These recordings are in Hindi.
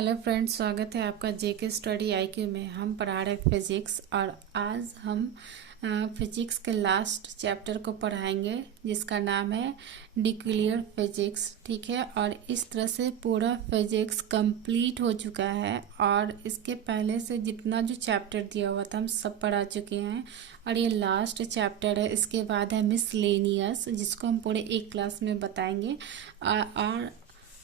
हेलो फ्रेंड्स, स्वागत है आपका जेके स्टडी आईक्यू में। हम पढ़ा रहे फिजिक्स और आज हम फिजिक्स के लास्ट चैप्टर को पढ़ाएंगे जिसका नाम है न्यूक्लियर फिजिक्स। ठीक है, और इस तरह से पूरा फिजिक्स कंप्लीट हो चुका है और इसके पहले से जितना जो चैप्टर दिया हुआ था हम सब पढ़ा चुके हैं और ये लास्ट चैप्टर है। इसके बाद है मिसलेनियस, जिसको हम पूरे एक क्लास में बताएंगे। और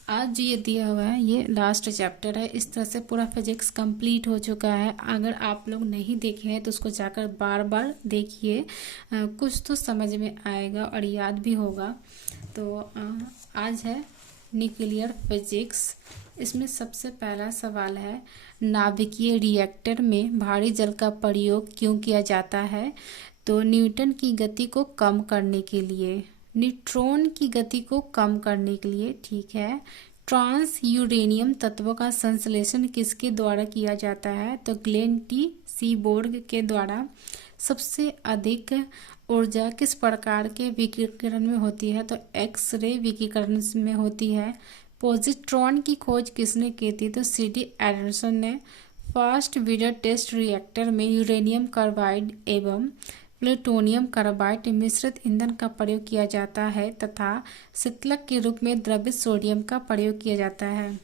आज जो ये दिया हुआ है ये लास्ट चैप्टर है। इस तरह से पूरा फिजिक्स कंप्लीट हो चुका है। अगर आप लोग नहीं देखे हैं तो उसको जाकर बार बार देखिए, कुछ तो समझ में आएगा और याद भी होगा। तो आज है न्यूक्लियर फिजिक्स। इसमें सबसे पहला सवाल है, नाभिकीय रिएक्टर में भारी जल का प्रयोग क्यों किया जाता है? तो न्यूटन की गति को कम करने के लिए, न्यूट्रॉन की गति को कम करने के लिए। ठीक है। ट्रांस यूरेनियम तत्वों का संश्लेषण किसके द्वारा किया जाता है? तो ग्लेन टी सीबोर्ग के द्वारा। सबसे अधिक ऊर्जा किस प्रकार के विकिरण में होती है? तो एक्स-रे विकिरण में होती है। पॉजिट्रॉन की खोज किसने की थी? तो सी.डी. एंडरसन ने। फास्ट ब्रीडर टेस्ट रिएक्टर में यूरेनियम कार्बाइड एवं प्लूटोनियम कार्बाइड मिश्रित ईंधन का प्रयोग किया जाता है तथा शीतलक के रूप में द्रवित सोडियम का प्रयोग किया जाता है।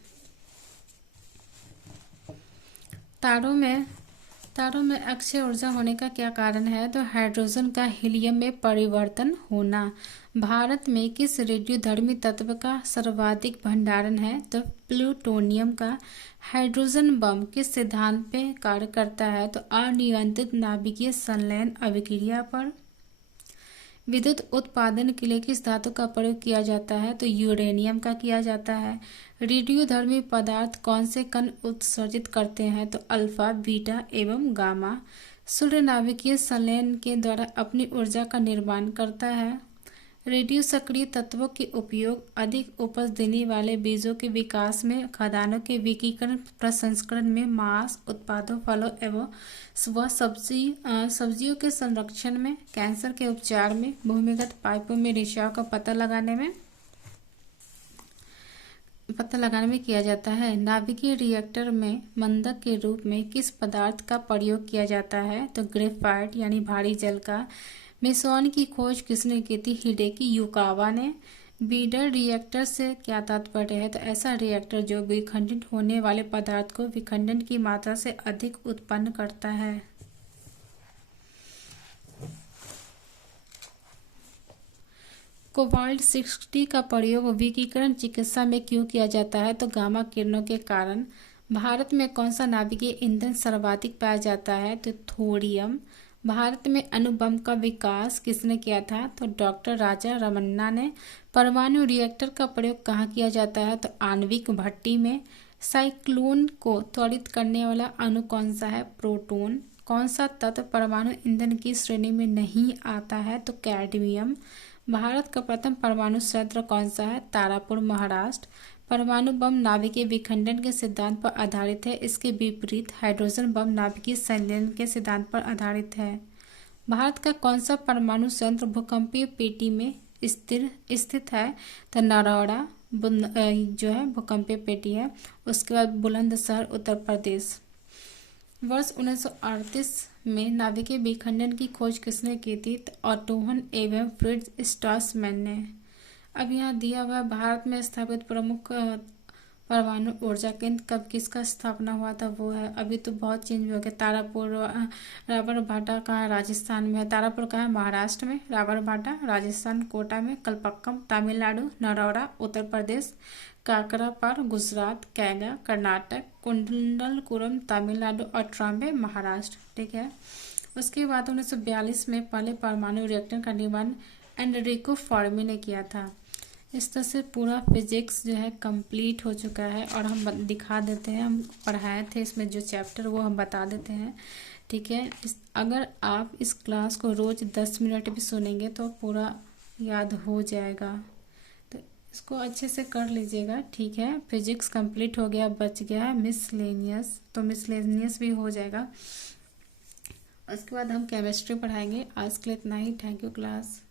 तारों में अक्षय ऊर्जा होने का क्या कारण है? तो हाइड्रोजन का हीलियम में परिवर्तन होना। भारत में किस रेडियोधर्मी तत्व का सर्वाधिक भंडारण है? तो प्लूटोनियम का। हाइड्रोजन बम किस सिद्धांत पे कार्य करता है? तो अनियंत्रित नाभिकीय संलयन अभिक्रिया पर। विद्युत उत्पादन के लिए किस धातु का प्रयोग किया जाता है? तो यूरेनियम का किया जाता है। रेडियोधर्मी पदार्थ कौन से कण उत्सर्जित करते हैं? तो अल्फा, बीटा एवं गामा। सूर्य नाभिकीय संलयन के द्वारा अपनी ऊर्जा का निर्माण करता है। रेडियो सक्रिय तत्वों के उपयोग अधिक उपज देने वाले बीजों के विकास में, खाद्यान्नों के विकिरण प्रसंस्करण में, मांस उत्पादों, फलों एवं सब्जियों के संरक्षण में, कैंसर के उपचार में, भूमिगत पाइपों में रिसाव का पता लगाने में किया जाता है। नाभिकीय रिएक्टर में मंदक के रूप में किस पदार्थ का प्रयोग किया जाता है? तो ग्रेफाइट यानी भारी जल का। मेसॉन की खोज किसने की थी? हिडेकी युकावा ने। ब्रीडर रिएक्टर से क्या तात्पर्य है? तो ऐसा रिएक्टर जो विखंडित होने वाले पदार्थ को विखंडन की मात्रा से अधिक उत्पन्न करता है। कोबाल्ट 60 का प्रयोग विकिरण चिकित्सा में क्यों किया जाता है? तो गामा किरणों के कारण। भारत में कौन सा नाभिकीय ईंधन सर्वाधिक पाया जाता है? तो थोरियम। भारत में अणुबम का विकास किसने किया था? तो डॉक्टर राजा रमन्ना ने। परमाणु रिएक्टर का प्रयोग कहाँ किया जाता है? तो आणविक भट्टी में। साइक्लोन को त्वरित करने वाला अणु कौन सा है? प्रोटॉन। कौन सा तत्व परमाणु ईंधन की श्रेणी में नहीं आता है? तो कैडमियम। भारत का प्रथम परमाणु संयंत्र कौन सा है? तारापुर, महाराष्ट्र। परमाणु बम नाभिकीय विखंडन के सिद्धांत पर आधारित है। इसके विपरीत हाइड्रोजन बम नाभिकीय संलयन के सिद्धांत पर आधारित है। भारत का कौन सा परमाणु संयंत्र भूकंपीय पेटी में स्थित है? तो नरौड़ा जो है भूकंपीय पेटी है। उसके बाद बुलंदशहर, उत्तर प्रदेश। वर्ष 1938 में नाभिकीय विखंडन की खोज किसने की थी? तो ऑटोहन एवं फ्रिट्ज स्ट्रासमैन ने। अब यहाँ दिया हुआ भारत में स्थापित प्रमुख परमाणु ऊर्जा केंद्र कब किसका स्थापना हुआ था? वो है, अभी तो बहुत चेंज हो गया। तारापुर रावण भाटा कहाँ है? राजस्थान में है। तारापुर कहाँ है? महाराष्ट्र में। रावण भाटा राजस्थान। कोटा में। कलपक्कम तमिलनाडु। नरौड़ा उत्तर प्रदेश। काकरापार गुजरात। कैगा कर्नाटक। कुंडलकुरम तमिलनाडु और ट्राम्बे महाराष्ट्र। ठीक है। उसके बाद 1942 में पहले परमाणु रिएक्टर का निर्माण एनरिको फर्मी ने किया था। इस तरह से पूरा फिजिक्स जो है कंप्लीट हो चुका है और हम दिखा देते हैं, हम पढ़ाए थे इसमें जो चैप्टर वो हम बता देते हैं। ठीक है। अगर आप इस क्लास को रोज़ 10 मिनट भी सुनेंगे तो पूरा याद हो जाएगा। तो इसको अच्छे से कर लीजिएगा। ठीक है। फिजिक्स कंप्लीट हो गया, बच गया है मिसलेनियस, तो मिसलेनियस भी हो जाएगा। उसके बाद हम केमिस्ट्री पढ़ाएंगे। आज के लिए इतना ही। Thank you class.